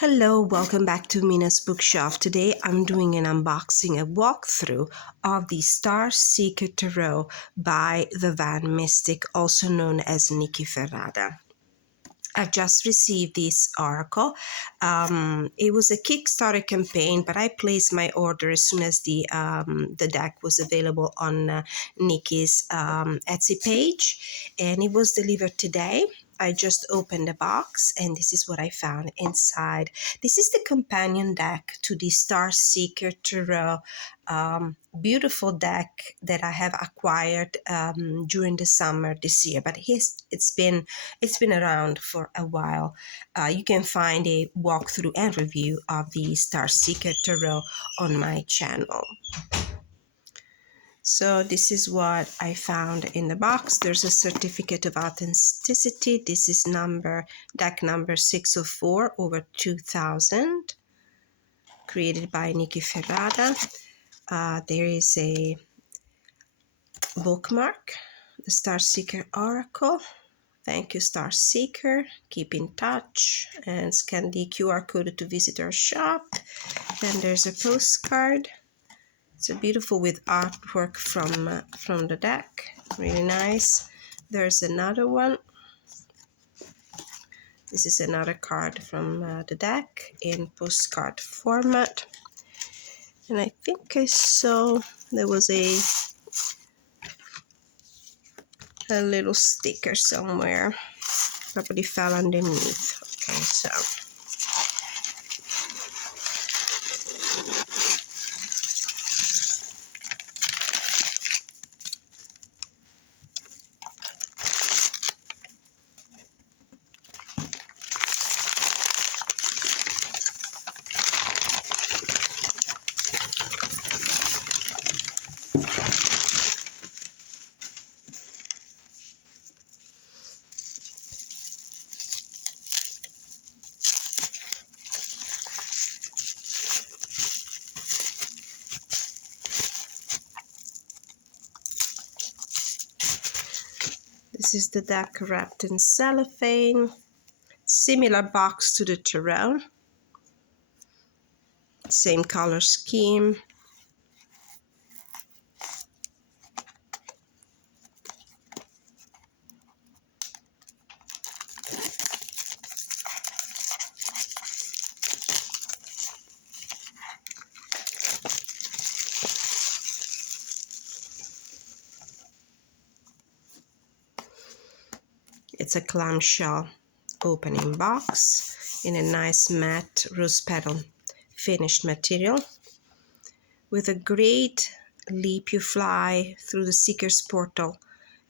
Hello, welcome back to Mina's bookshelf. Today I'm doing an unboxing, a walkthrough of the Star Seeker Tarot by the Van Mystic, also known as Nikki Ferrada. I've just received this oracle. It was a Kickstarter campaign, but I placed my order as soon as the deck was available on Nikki's Etsy page, and it was delivered today. I just opened the box and this is what I found inside. This is the companion deck to the Star Seeker Tarot. Beautiful deck that I have acquired during the summer this year, but it's been around for a while. You can find a walkthrough and review of the Star Seeker Tarot on my channel. So this is what I found in the box. There's a certificate of authenticity. This is deck number 604/2000, created by Nikki Ferrada. There is a bookmark, the Star Seeker Oracle. Thank you, Star Seeker. Keep in touch and scan the QR code to visit our shop. Then there's a postcard. It's a beautiful with artwork from the deck. Really nice. There's another one. This is another card from the deck in postcard format. And I think I saw there was a little sticker somewhere. Probably fell underneath. Okay, so this is the deck wrapped in cellophane. Similar box to the tarot. Same color scheme. It's a clamshell opening box in a nice matte rose petal finished material. With a great leap you fly through the Seeker's portal.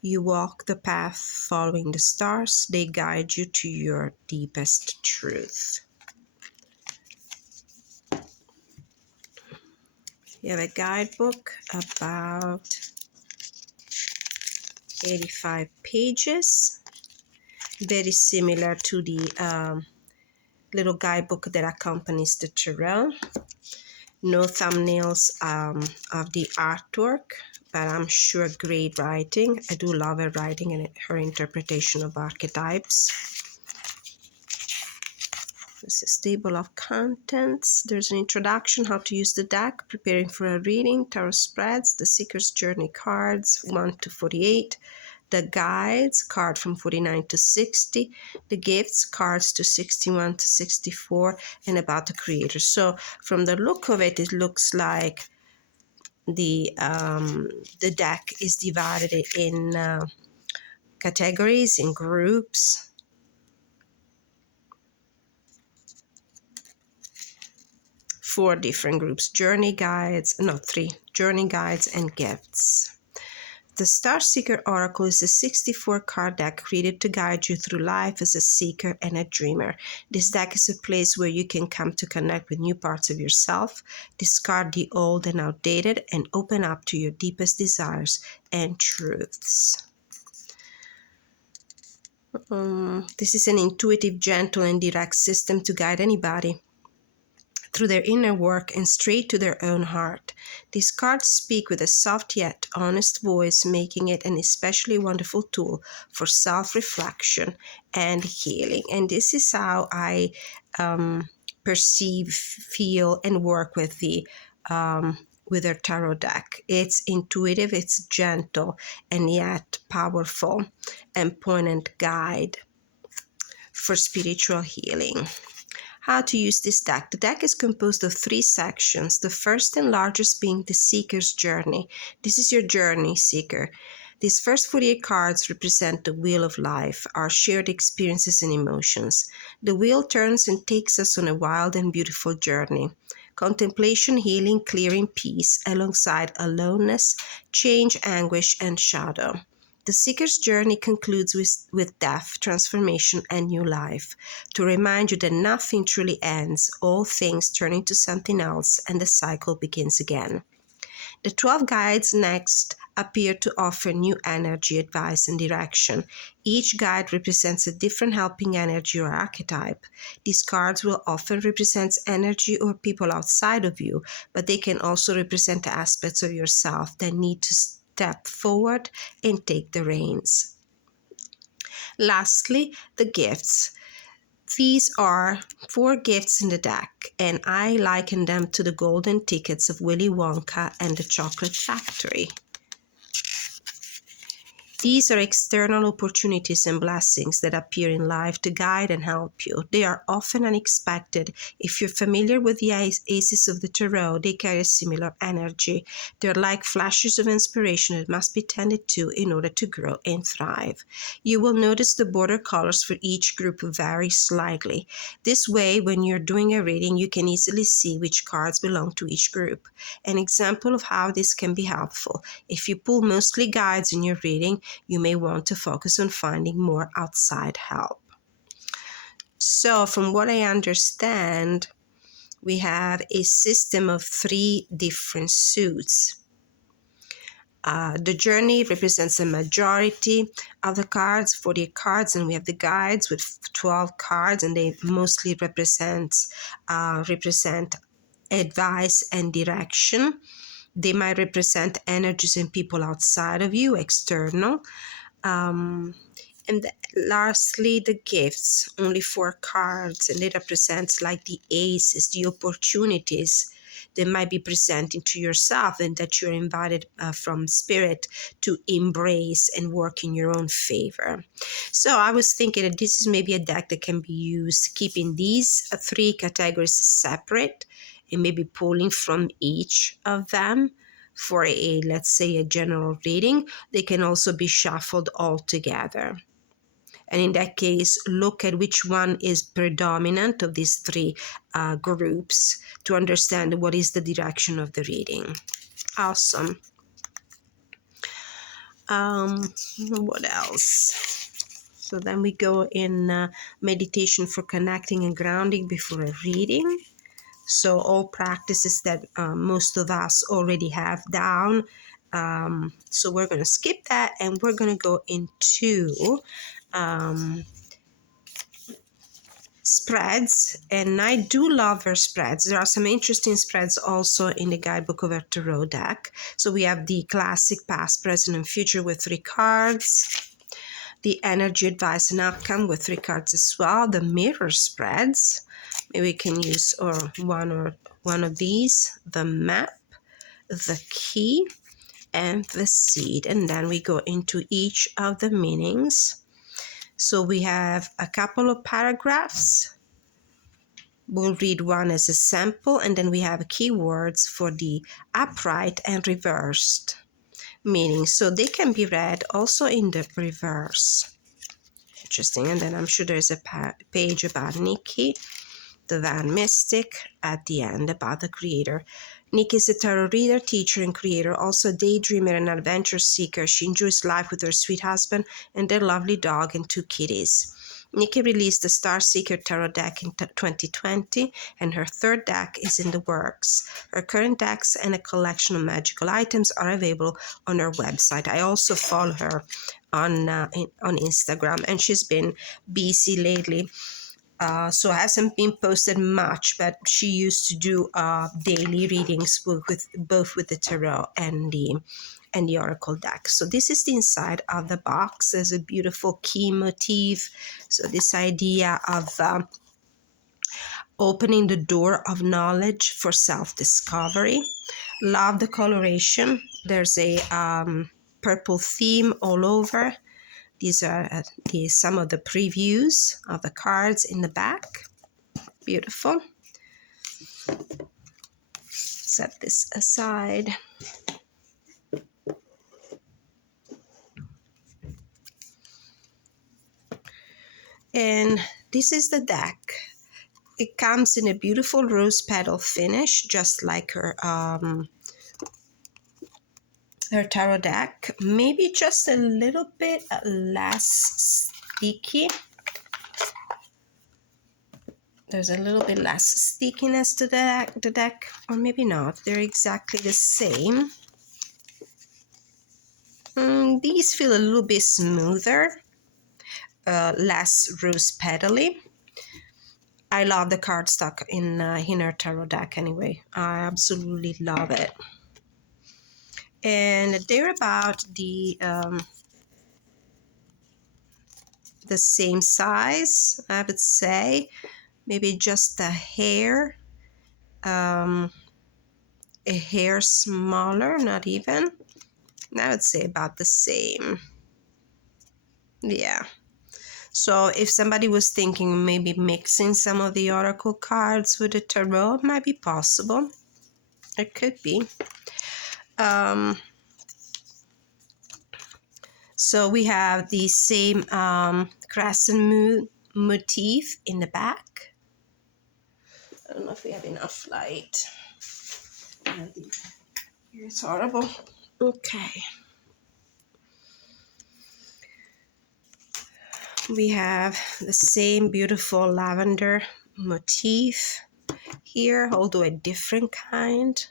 You walk the path following the stars. They guide you to your deepest truth. You have a guidebook about 85 pages. Very similar to the little guidebook that accompanies the tarot. No thumbnails of the artwork, but I'm sure great writing. I do love her writing and her interpretation of archetypes. This is table of contents. There's an introduction, how to use the deck, preparing for a reading, tarot spreads, the Seeker's Journey cards, 1 to 48, the guides, card from 49 to 60, the gifts, cards to 61 to 64, and about the creator. So from the look of it, it looks like the deck is divided in categories, in groups. 4 different groups, journey guides, no, 3, journey guides and gifts. The Star Seeker Oracle is a 64-card deck created to guide you through life as a seeker and a dreamer. This deck is a place where you can come to connect with new parts of yourself, discard the old and outdated, and open up to your deepest desires and truths. This is an intuitive, gentle, and direct system to guide anybody through their inner work and straight to their own heart. These cards speak with a soft yet honest voice, making it an especially wonderful tool for self-reflection and healing. And this is how I perceive, feel, and work with their tarot deck. It's intuitive, it's gentle, and yet powerful and poignant guide for spiritual healing. How to use this deck. The deck is composed of 3 sections, the first and largest being the Seeker's Journey. This is your journey, Seeker. These first 48 cards represent the wheel of life, our shared experiences and emotions. The wheel turns and takes us on a wild and beautiful journey. Contemplation, healing, clearing, peace, alongside aloneness, change, anguish, and shadow. The Seeker's journey concludes with death, transformation, and new life, to remind you that nothing truly ends, all things turn into something else, and the cycle begins again. The 12 guides next appear to offer new energy, advice, and direction. Each guide represents a different helping energy or archetype. These cards will often represent energy or people outside of you, but they can also represent aspects of yourself that need to step forward and take the reins. Lastly, the gifts. These are 4 gifts in the deck, and I liken them to the golden tickets of Willy Wonka and the Chocolate Factory. These are external opportunities and blessings that appear in life to guide and help you. They are often unexpected. If you're familiar with the aces of the tarot, they carry similar energy. They're like flashes of inspiration that must be tended to in order to grow and thrive. You will notice the border colors for each group vary slightly. This way, when you're doing a reading, you can easily see which cards belong to each group. An example of how this can be helpful. If you pull mostly guides in your reading, you may want to focus on finding more outside help. So, from what I understand, we have a system of 3 different suits. The journey represents the majority of the cards, 48 cards, and we have the guides with 12 cards, and they mostly represent advice and direction. They might represent energies and people outside of you, external. Lastly, the gifts, only 4 cards, and it represents like the aces, the opportunities that might be presenting to yourself and that you're invited from spirit to embrace and work in your own favor. So I was thinking that this is maybe a deck that can be used keeping these 3 categories separate and maybe pulling from each of them for a, let's say, a general reading. They can also be shuffled all together. And in that case, look at which one is predominant of these 3 groups to understand what is the direction of the reading. Awesome. What else? So then we go in meditation for connecting and grounding before a reading. So all practices that most of us already have down. So we're going to skip that and we're going to go into spreads, and I do love her spreads. There are some interesting spreads also in the guidebook of her tarot deck. So we have the classic past, present, and future with 3 cards. The energy, advice, and outcome with 3 cards as well. The mirror spreads. Maybe we can use one of these. The map, the key, and the seed. And then we go into each of the meanings. So we have a couple of paragraphs. We'll read one as a sample, and then we have keywords for the upright and reversed meanings. So they can be read also in the reverse. Interesting. And then I'm sure there's a page about Nikki, the Van Mystic, at the end about the creator. Nikki is a tarot reader, teacher, and creator, also a daydreamer and adventure seeker. She enjoys life with her sweet husband and their lovely dog and 2 kitties. Nikki released the Star Seeker Tarot deck in 2020, and her 3rd deck is in the works. Her current decks and a collection of magical items are available on her website. I also follow her on Instagram, and she's been busy lately. So hasn't been posted much, but she used to do daily readings both with the tarot and the oracle deck. So this is the inside of the box. There's a beautiful key motif. So this idea of opening the door of knowledge for self-discovery. Love the coloration. There's a purple theme all over. These are some of the previews of the cards in the back. Beautiful. Set this aside. And this is the deck. It comes in a beautiful rose petal finish, just like her tarot deck. Maybe just a little bit less sticky. There's a little bit less stickiness to the deck, or maybe not. They're exactly the same. These feel a little bit smoother, less rose petally. I love the cardstock in her tarot deck anyway. I absolutely love it. And they're about the same size, I would say. Maybe just a hair smaller, not even. I would say about the same. Yeah. So if somebody was thinking maybe mixing some of the oracle cards with the tarot, it might be possible. It could be. So we have the same crescent motif in the back. I don't know if we have enough light. It's horrible. Okay. We have the same beautiful lavender motif here, although a different kind.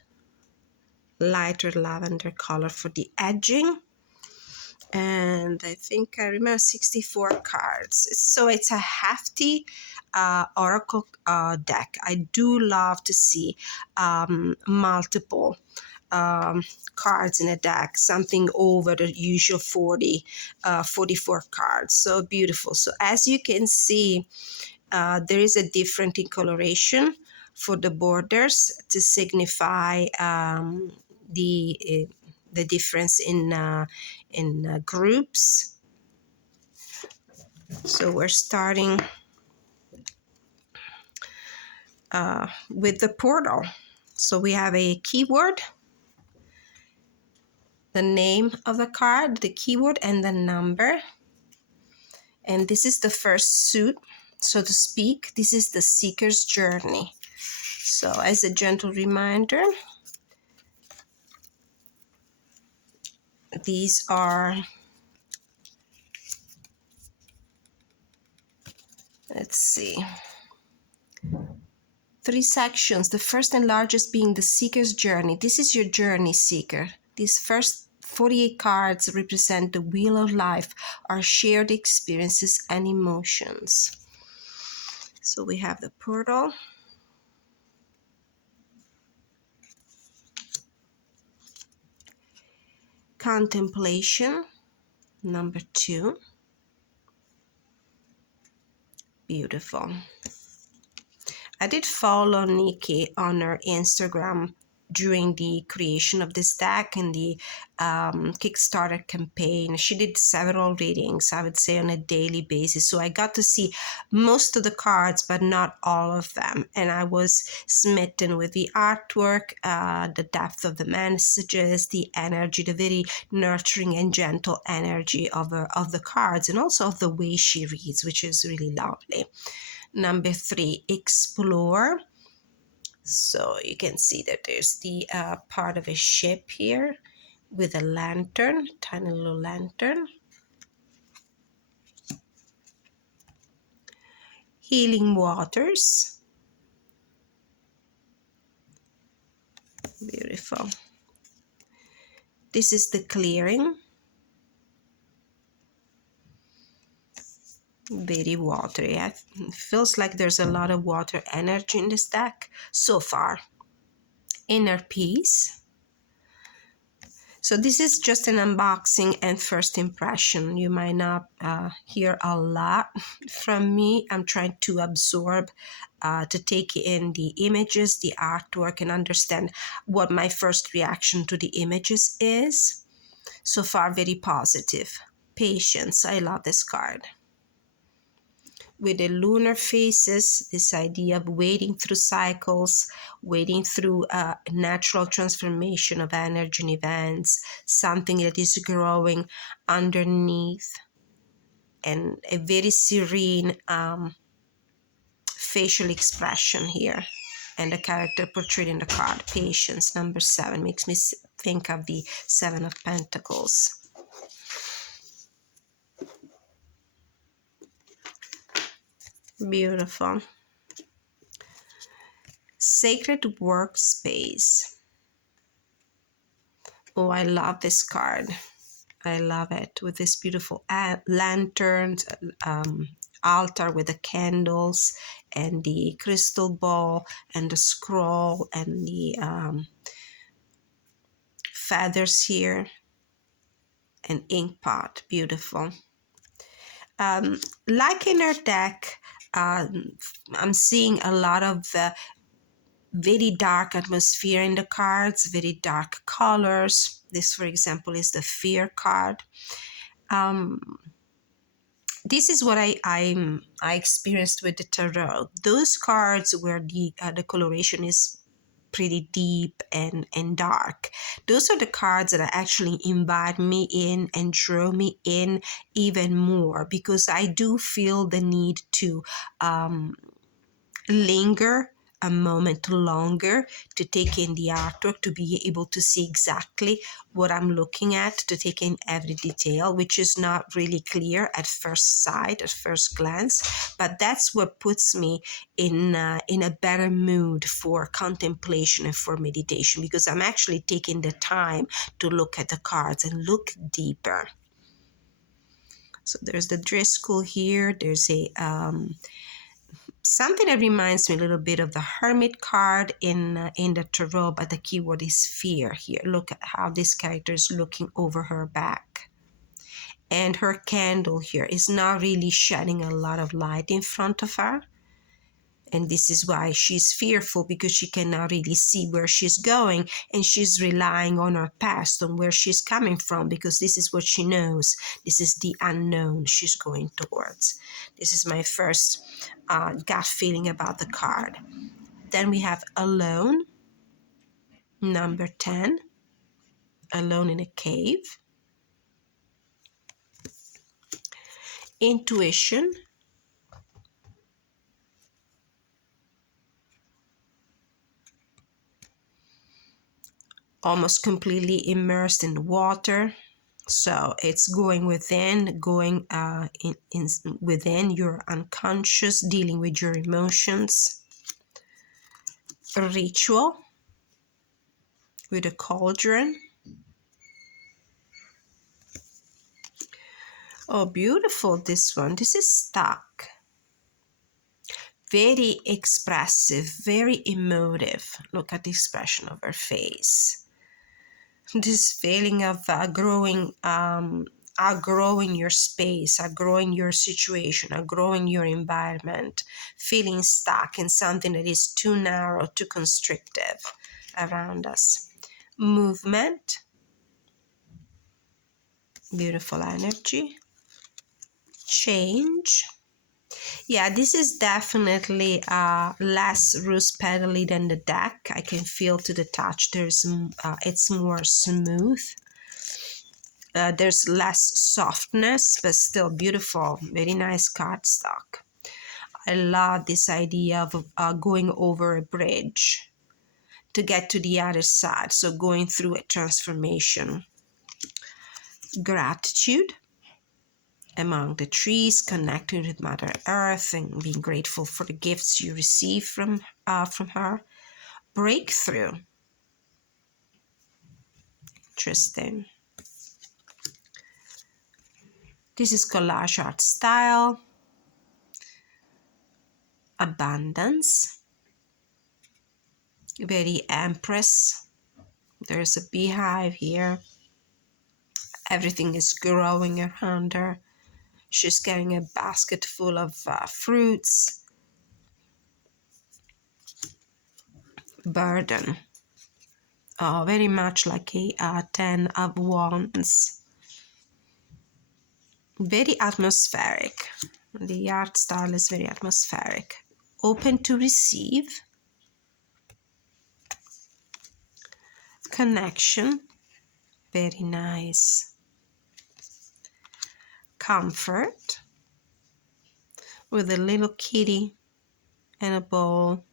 Lighter lavender color for the edging. And I think I remember 64 cards. So it's a hefty oracle deck. I do love to see multiple cards in a deck, something over the usual 44 cards. So beautiful. So as you can see, there is a different in coloration for the borders to signify the difference in groups. So we're starting with the portal. So we have a keyword, the name of the card, the keyword, and the number. And this is the first suit, so to speak. This is the seeker's journey. So as a gentle reminder, these are, let's see, 3 sections. The first and largest being the seeker's journey. This is your journey, seeker. These first 48 cards represent the wheel of life, our shared experiences and emotions. So we have the portal. Contemplation, number 2. Beautiful. I did follow Nikki on her Instagram during the creation of this deck and the Kickstarter campaign. She did several readings, I would say, on a daily basis. So I got to see most of the cards, but not all of them. And I was smitten with the artwork, the depth of the messages, the energy, the very nurturing and gentle energy of the cards, and also of the way she reads, which is really lovely. Number 3, explore. So you can see that there's the part of a ship here with a lantern, tiny little lantern. Healing waters. Beautiful. This is the clearing. Very watery. It feels like there's a lot of water energy in this deck so far. Inner peace. So this is just an unboxing and first impression. You might not hear a lot from me. I'm trying to absorb, to take in the images, the artwork, and understand what my first reaction to the images is. So far, very positive. Patience. I love this card. With the lunar phases, this idea of wading through cycles, wading through a natural transformation of energy and events, something that is growing underneath, and a very serene facial expression here. And the character portrayed in the card, patience, number 7, makes me think of the 7 of Pentacles. Beautiful. Sacred workspace. Oh, I love this card. I love it, with this beautiful lanterns, altar with the candles and the crystal ball and the scroll and the feathers here, and ink pot. Beautiful. Like in our deck, I'm seeing a lot of very dark atmosphere in the cards, very dark colors. This, for example, is the fear card. This is what I experienced with the tarot. Those cards where the coloration is pretty deep and dark, those are the cards that actually invite me in and draw me in even more, because I do feel the need to linger a moment longer to take in the artwork, to be able to see exactly what I'm looking at, to take in every detail, which is not really clear at first sight, at first glance. But that's what puts me in a better mood for contemplation and for meditation, because I'm actually taking the time to look at the cards and look deeper. So there's the Driscoll here. There's a something that reminds me a little bit of the Hermit card in the tarot, but the keyword is fear here. Look at how this character is looking over her back. And her candle here is not really shedding a lot of light in front of her. And this is why she's fearful, because she cannot really see where she's going, and she's relying on her past, on where she's coming from, because this is what she knows. This is the unknown she's going towards. This is my first gut feeling about the card. Then we have alone, number 10, alone in a cave. Intuition, almost completely immersed in the water. So it's going within, going within your unconscious, dealing with your emotions. A ritual with a cauldron. Oh, beautiful, this one. This is stuck. Very expressive, very emotive. Look at the expression of her face. This feeling of outgrowing your space, outgrowing your situation, outgrowing your environment, feeling stuck in something that is too narrow, too constrictive around us. Movement, beautiful energy. Change. Yeah, this is definitely less rose petally than the deck. I can feel to the touch it's more smooth. There's less softness, but still beautiful. Very nice cardstock. I love this idea of going over a bridge to get to the other side. So going through a transformation. Gratitude. Among the trees, connecting with Mother Earth and being grateful for the gifts you receive from her. Breakthrough. Interesting. This is collage art style. Abundance. Very Empress. There's a beehive here. Everything is growing around her. She's carrying a basket full of fruits. Burden. Oh, very much like a 10 of Wands. Very atmospheric. The art style is very atmospheric. Open to receive. Connection. Very nice. Comfort. With a little kitty and a bowl.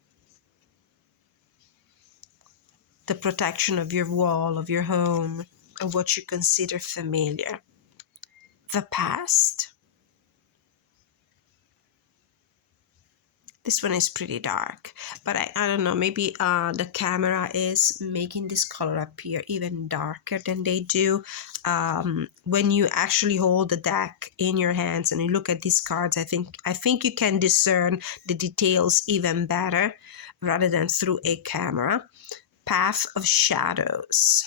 The protection of your wall, of your home, of what you consider familiar. The past. This one is pretty dark, but I don't know, maybe the camera is making this color appear even darker than they do. When you actually hold the deck in your hands and you look at these cards, I think you can discern the details even better rather than through a camera. Path of Shadows.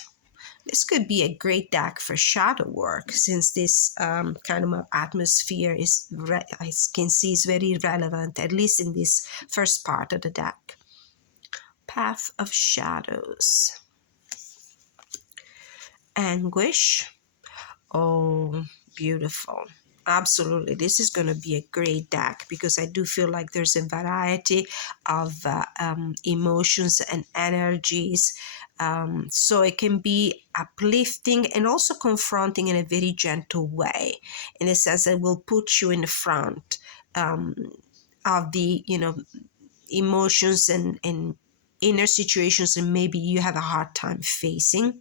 This could be a great deck for shadow work, since this kind of atmosphere is, I can see, is very relevant, at least in this first part of the deck. Path of Shadows. Anguish. Oh, beautiful. Absolutely. This is going to be a great deck because I do feel like there's a variety of emotions and energies. So it can be uplifting and also confronting in a very gentle way, in a sense that will put you in the front of the, emotions and inner situations and maybe you have a hard time facing.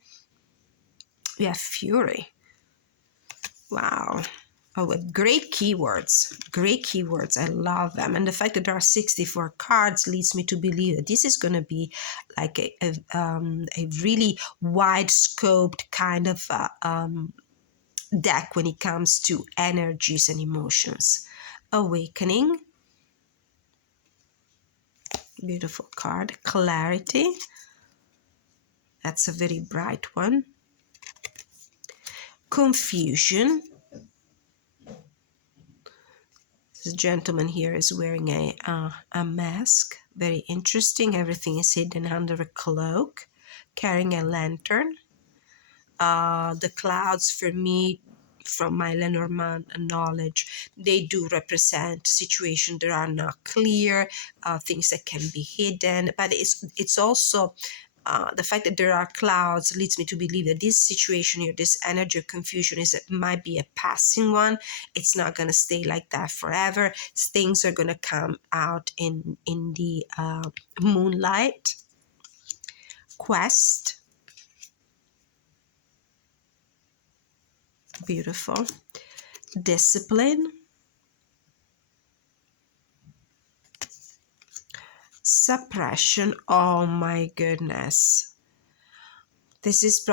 We have Fury. Wow. Oh, great keywords. Great keywords. I love them. And the fact that there are 64 cards leads me to believe that this is going to be like a really wide-scoped kind of deck when it comes to energies and emotions. Awakening. Beautiful card. Clarity. That's a very bright one. Confusion. This gentleman here is wearing a mask. Very interesting. Everything is hidden under a cloak. Carrying a lantern. The clouds, for me, from my Lenormand knowledge, they do represent situations that are not clear, things that can be hidden. But it's also the fact that there are clouds leads me to believe that this situation here, this energy of confusion, might be a passing one. It's not going to stay like that forever. Things are going to come out in the moonlight. Quest. Beautiful. Discipline. Suppression. Oh my goodness. This is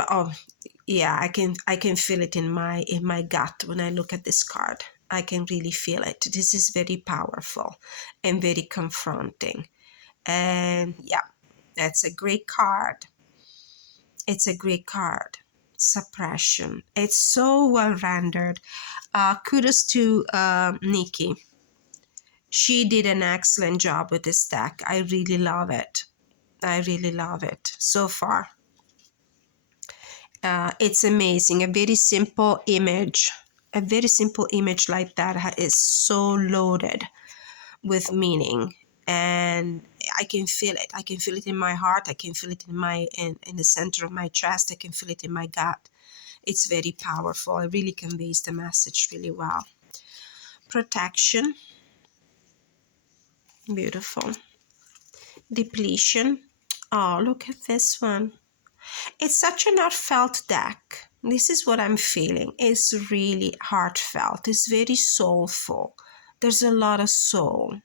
yeah, I can feel it in my gut when I look at this card. I can really feel it. This is very powerful and very confronting. And yeah, that's a great card. It's a great card. Suppression. It's so well rendered. Kudos to Nikki. She did an excellent job with this deck. I really love it. I really love it so far. It's amazing. A very simple image. A very simple image like that is so loaded with meaning. And I can feel it. I can feel it in my heart. I can feel it in the center of my chest. I can feel it in my gut. It's very powerful. It really conveys the message really well. Protection. Beautiful. Depletion. Oh, look at this one. It's such an heartfelt deck. This is what I'm feeling. It's really heartfelt. It's very soulful. There's a lot of soul.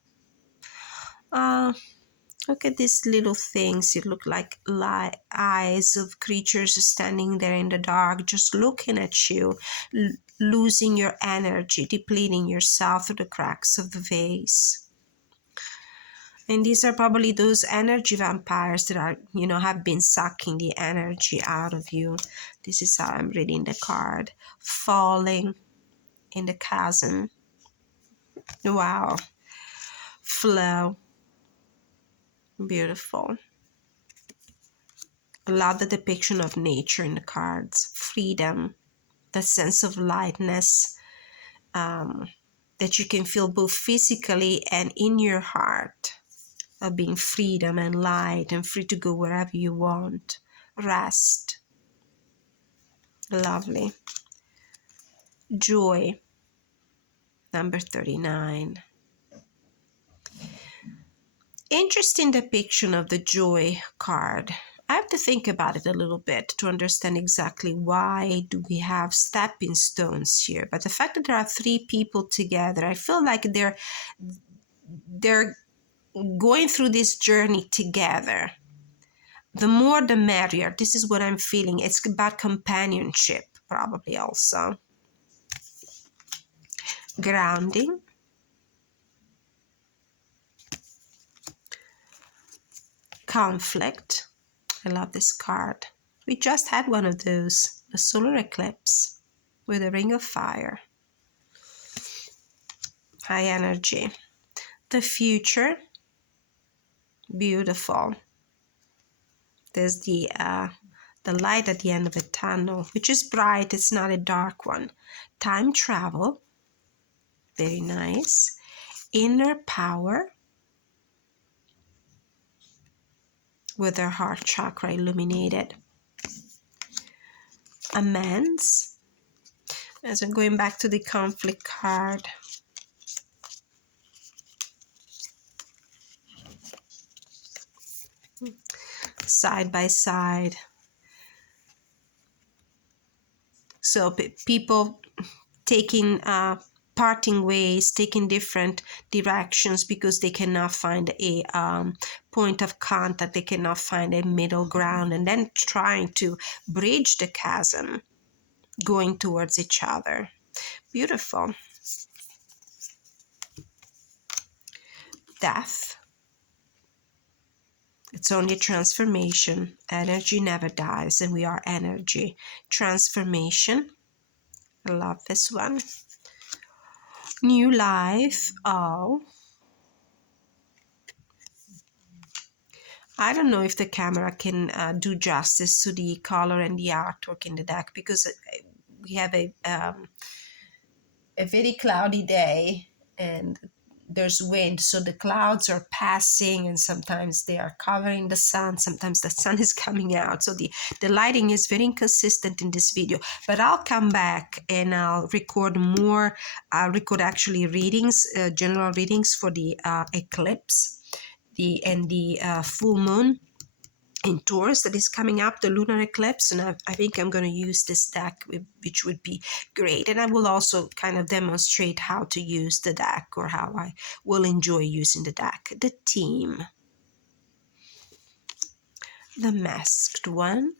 Look at these little things. It look like eyes of creatures standing there in the dark, just looking at you, losing your energy, depleting yourself through the cracks of the vase. And these are probably those energy vampires that are, have been sucking the energy out of you. This is how I'm reading the card. Falling in the chasm. Wow. Flow. Beautiful. I love the depiction of nature in the cards. Freedom. The sense of lightness that you can feel both physically and in your heart. Of being freedom and light and free to go wherever you want. Rest. Lovely. Joy. Number 39. Interesting depiction of the joy card. I have to think about it a little bit to understand exactly why do we have stepping stones here. But the fact that there are 3 people together, I feel like they're going through this journey together. The more the merrier. This is what I'm feeling. It's about companionship, probably also. Grounding. Conflict. I love this card. We just had one of those, the solar eclipse with a ring of fire. High energy. The future. Beautiful. There's the light at the end of a tunnel, which is bright. It's not a dark one. Time travel. Very nice. Inner power. With their heart chakra illuminated. Amends. As I'm going back to the conflict card. Side by side. So people taking parting ways, taking different directions because they cannot find a point of contact, they cannot find a middle ground, and then trying to bridge the chasm, going towards each other. Beautiful. Death. It's only transformation. Energy never dies, and we are energy. Transformation. I love this one. New life. Oh. I don't know if the camera can do justice to the color and the artwork in the deck because we have a very cloudy day and there's wind, so the clouds are passing and sometimes they are covering the sun, sometimes the sun is coming out, so the lighting is very inconsistent in this video, but I'll come back and I'll record more. I'll record actually readings, general readings for the eclipse and the full moon in Taurus that is coming up, the lunar eclipse, and I think I'm going to use this deck, which would be great. And I will also kind of demonstrate how to use the deck or how I will enjoy using the deck. The team. The Masked One.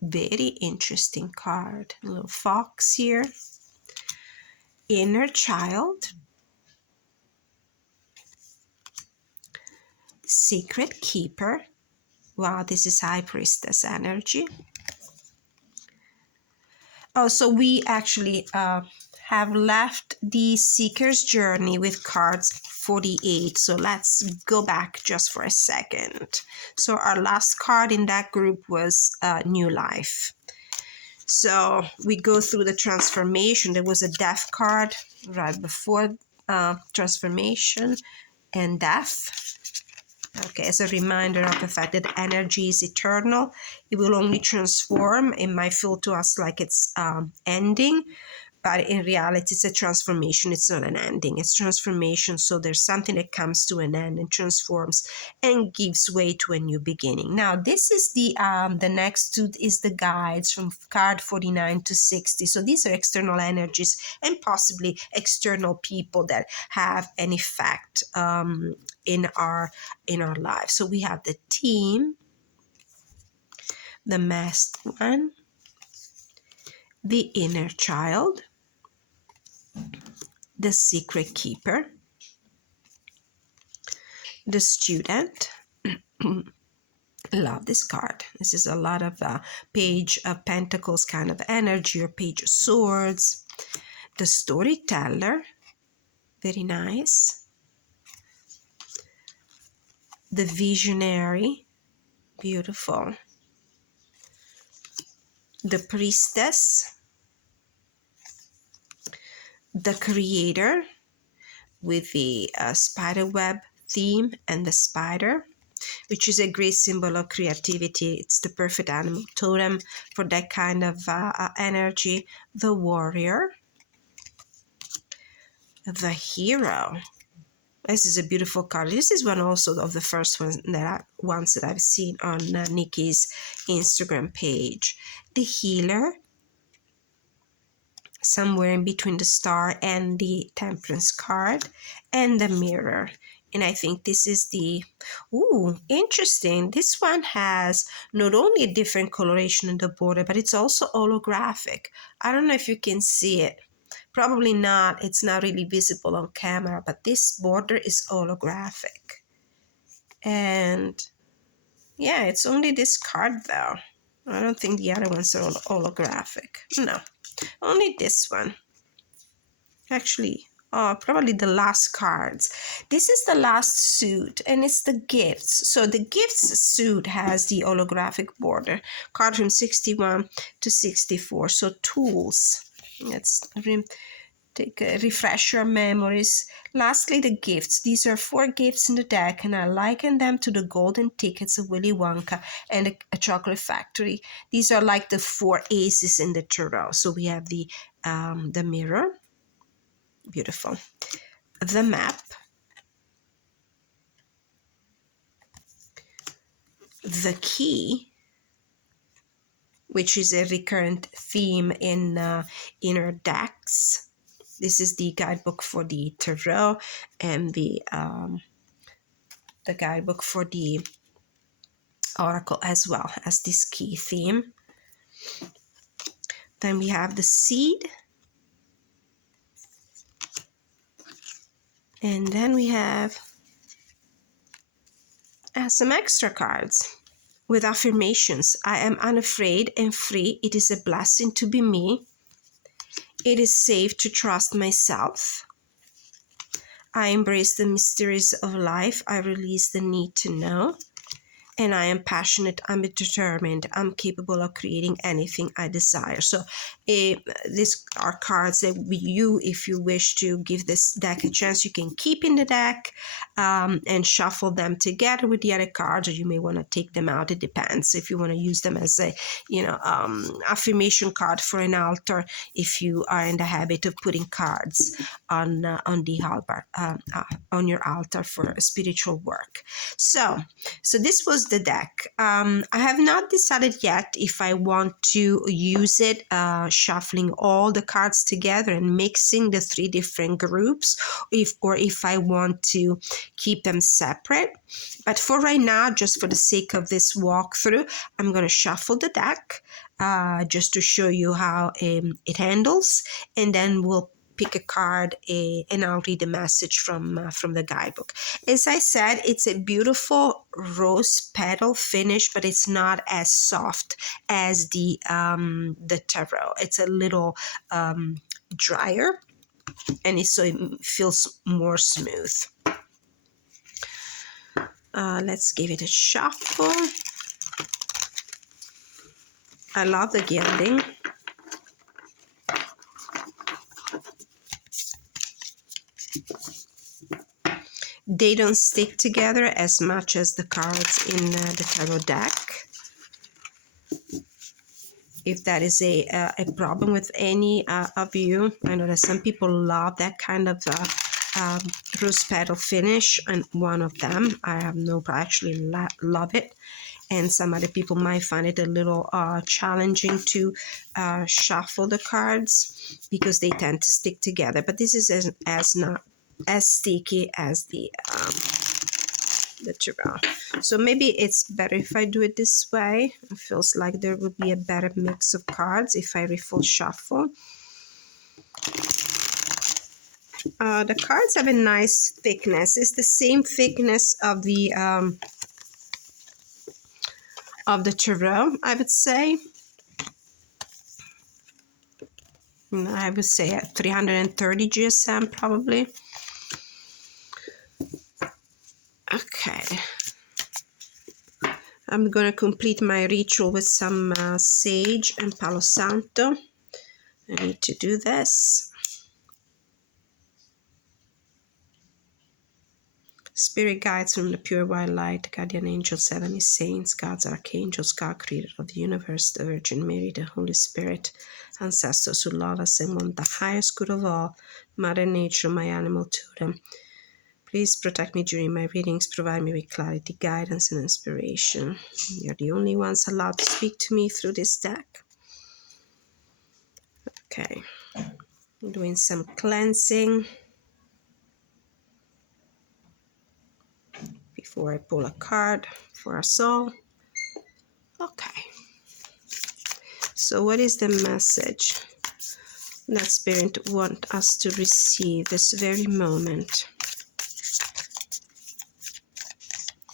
Very interesting card. A little fox here. Inner Child. Secret Keeper. Wow, this is High Priestess energy. Oh, so we actually have left the Seeker's Journey with cards 48. So let's go back just for a second. So our last card in that group was New Life. So we go through the transformation. There was a death card right before transformation and death. Okay, as a reminder of the fact that energy is eternal. It will only transform. It might feel to us like it's ending, but in reality, it's a transformation. It's not an ending. It's transformation. So there's something that comes to an end and transforms and gives way to a new beginning. Now, this is the next two is the guides from card 49 to 60. So these are external energies and possibly external people that have an effect in our lives. So we have the team, the Masked One, the Inner Child, the Secret Keeper, the student. Love this card. This is a lot of Page of Pentacles kind of energy, or Page of Swords. The storyteller, very nice. The visionary, beautiful. The priestess. The creator, with the spider web theme and the spider, which is a great symbol of creativity. It's the perfect animal totem for that kind of energy. The warrior. The hero. This is a beautiful card. This is one also of the first ones that I've seen on Nikki's Instagram page. The healer, somewhere in between the star and the temperance card. And the mirror. And I think this is the, ooh, interesting. This one has not only a different coloration in the border, but it's also holographic. I don't know if you can see it. Probably not. It's not really visible on camera, but this border is holographic. And yeah, it's only this card though. I don't think the other ones are holographic. No, only this one. Actually, probably the last cards. This is the last suit, and it's the gifts. So the gifts suit has the holographic border. Card from 61 to 64. So tools. Let's refresh your memories. Lastly, the gifts. These are 4 gifts in the deck, and I liken them to the golden tickets of Willy Wonka and a chocolate factory. These are like the 4 aces in the tarot. So we have the mirror. Beautiful. The map. The key, which is a recurrent theme in our decks. This is the guidebook for the tarot and the guidebook for the oracle, as well as this key theme. Then we have the seed. And then we have some extra cards with affirmations. I am unafraid and free. It is a blessing to be me. It is safe to trust myself. I embrace the mysteries of life. I release the need to know. And I am passionate, I'm determined, I'm capable of creating anything I desire. So these are cards that you, if you wish to give this deck a chance, you can keep in the deck and shuffle them together with the other cards, or you may want to take them out. It depends if you want to use them as a affirmation card for an altar, if you are in the habit of putting cards on the altar, on your altar for spiritual work. So this was the deck. I have not decided yet if I want to use it shuffling all the cards together and mixing the 3 different groups, or if I want to keep them separate. But for right now, just for the sake of this walkthrough, I'm going to shuffle the deck just to show you how it handles, and then we'll pick a card and I'll read the message from the guidebook. As I said, it's a beautiful rose petal finish, but it's not as soft as the tarot. It's a little drier, and so it feels more smooth. Let's give it a shuffle. I love the gilding. They don't stick together as much as the cards in the tarot deck. If that is a problem with any of you, I know that some people love that kind of rose petal finish, and one of them, I have no, I actually love it. And some other people might find it a little challenging to shuffle the cards because they tend to stick together. But this is not as sticky as the tarot. So maybe it's better if I do it this way. It feels like there would be a better mix of cards if I full shuffle. The cards have a nice thickness. It's the same thickness of the tarot, I would say. I would say at 330 GSM probably. Okay. I'm going to complete my ritual with some sage and Palo Santo. I need to do this. Spirit guides from the pure white light, guardian angels, heavenly saints, gods, archangels, God, creator of the universe, the Virgin Mary, the Holy Spirit, ancestors who love us and want the highest good of all, Mother Nature, my animal totem. Please protect me during my readings, provide me with clarity, guidance, and inspiration. You're the only ones allowed to speak to me through this deck. Okay, I'm doing some cleansing before I pull a card for us all. Okay, so what is the message that Spirit wants us to receive this very moment?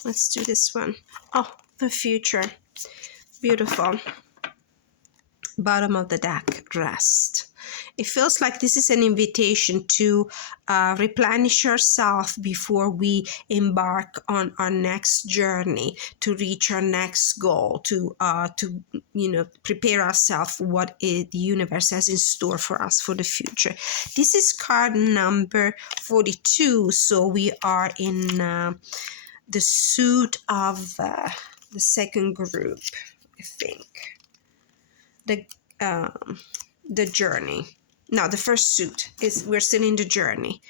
Let's do this one. Oh, the future. Beautiful. Bottom of the deck, rest. It feels like this is an invitation to replenish yourself before we embark on our next journey, to reach our next goal, to prepare ourselves for what the universe has in store for us for the future. This is card number 42, so we are in the suit of the second group, I think. The journey. Now the first suit is, we're still in the journey.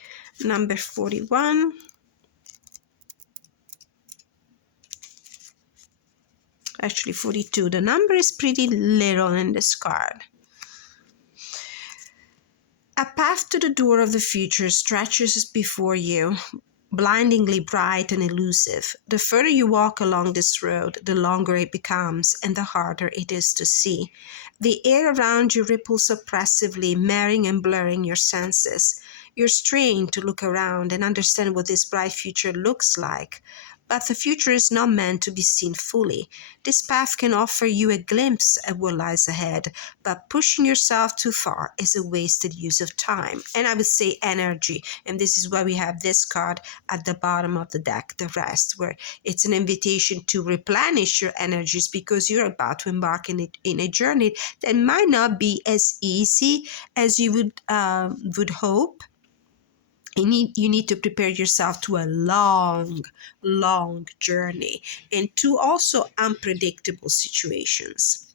Number 41. Actually 42. The number is pretty little in this card. A path to the door of the future stretches before you, blindingly bright and elusive. The further you walk along this road, the longer it becomes and the harder it is to see. The air around you ripples oppressively, marring and blurring your senses. You're strained to look around and understand what this bright future looks like. But the future is not meant to be seen fully. This path can offer you a glimpse at what lies ahead, but pushing yourself too far is a wasted use of time. And I would say energy. And this is why we have this card at the bottom of the deck, the rest, where it's an invitation to replenish your energies because you're about to embark in a journey that might not be as easy as you would hope. You need to prepare yourself to a long journey and to also unpredictable situations.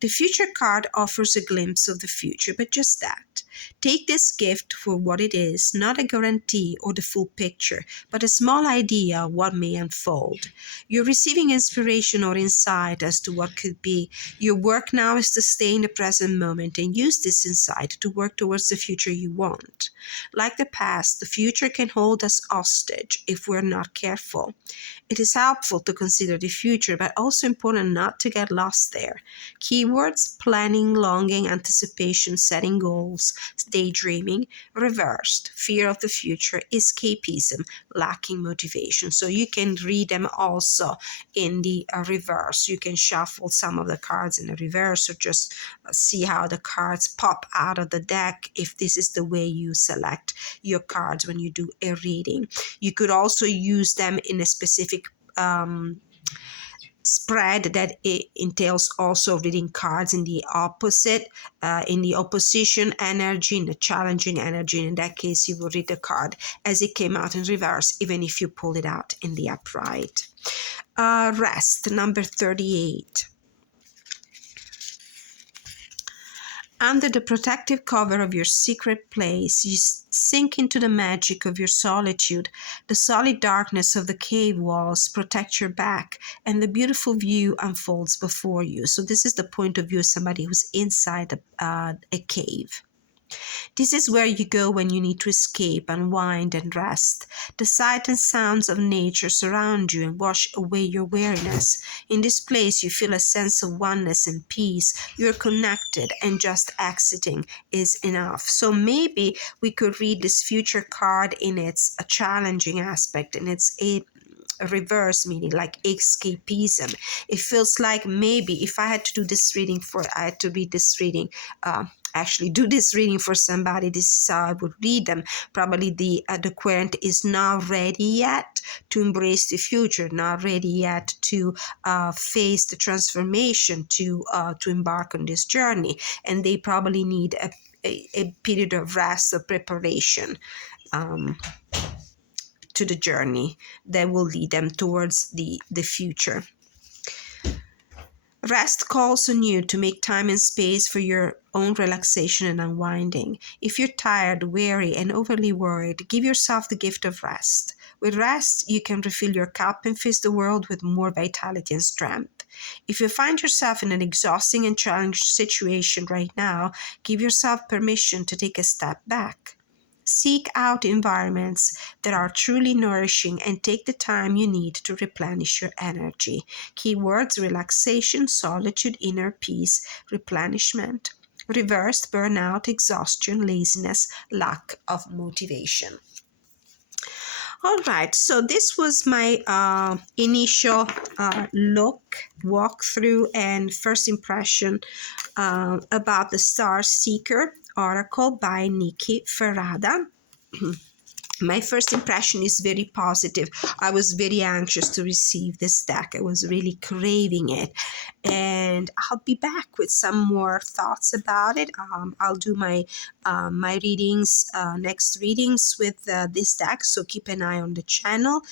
The future card offers a glimpse of the future, but just that. Take this gift for what it is, not a guarantee or the full picture, but a small idea of what may unfold. You're receiving inspiration or insight as to what could be. Your work now is to stay in the present moment and use this insight to work towards the future you want. Like the past, the future can hold us hostage if we're not careful. It is helpful to consider the future, but also important not to get lost there. Keywords: planning, longing, anticipation, setting goals, daydreaming. Reversed: fear of the future, escapism, lacking motivation. So you can read them also in the reverse. You can shuffle some of the cards in the reverse or just see how the cards pop out of the deck if this is the way you select your cards when you do a reading. You could also use them in a specific spread that it entails also reading cards in the opposite, in the opposition energy, in the challenging energy. In that case, you will read the card as it came out in reverse, even if you pull it out in the upright. Rest, number 38. Under the protective cover of your secret place, you sink into the magic of your solitude. The solid darkness of the cave walls protect your back, and the beautiful view unfolds before you. So this is the point of view of somebody who's inside a cave. This is where you go when you need to escape, unwind, and rest. The sight and sounds of nature surround you and wash away your weariness. In this place, you feel a sense of oneness and peace. You're connected, and just exiting is enough. So maybe we could read this future card in its a challenging aspect, and it's a reverse meaning, like escapism. It feels like maybe if I had to do this reading for, I had to read this reading, actually do this reading for somebody, this is how I would read them. Probably the querent is not ready yet to embrace the future, not ready yet to face the transformation, to embark on this journey, and they probably need a period of rest, of preparation. To the journey that will lead them towards the future. Rest calls on you to make time and space for your own relaxation and unwinding. If you're tired, weary, and overly worried, give yourself the gift of rest. With rest, you can refill your cup and face the world with more vitality and strength. If you find yourself in an exhausting and challenging situation right now, give yourself permission to take a step back. Seek out environments that are truly nourishing and take the time you need to replenish your energy. Keywords: relaxation, solitude, inner peace, replenishment. Reversed: burnout, exhaustion, laziness, lack of motivation. All right, so this was my initial walkthrough, and first impression about the Star Seeker oracle by Nikki Ferrada. My first impression is very positive. I was very anxious to receive this deck. I was really craving it. And I'll be back with some more thoughts about it. I'll do my readings, next readings with this deck, so keep an eye on the channel.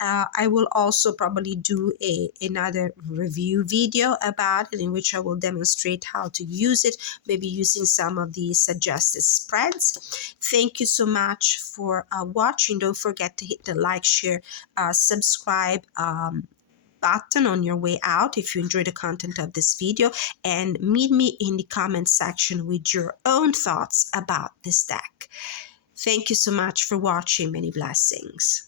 I will also probably do another review video about it, in which I will demonstrate how to use it, maybe using some of the suggested spreads. Thank you so much for watching. Don't forget to hit the like, share, subscribe button on your way out if you enjoy the content of this video, and meet me in the comment section with your own thoughts about this deck. Thank you so much for watching. Many blessings.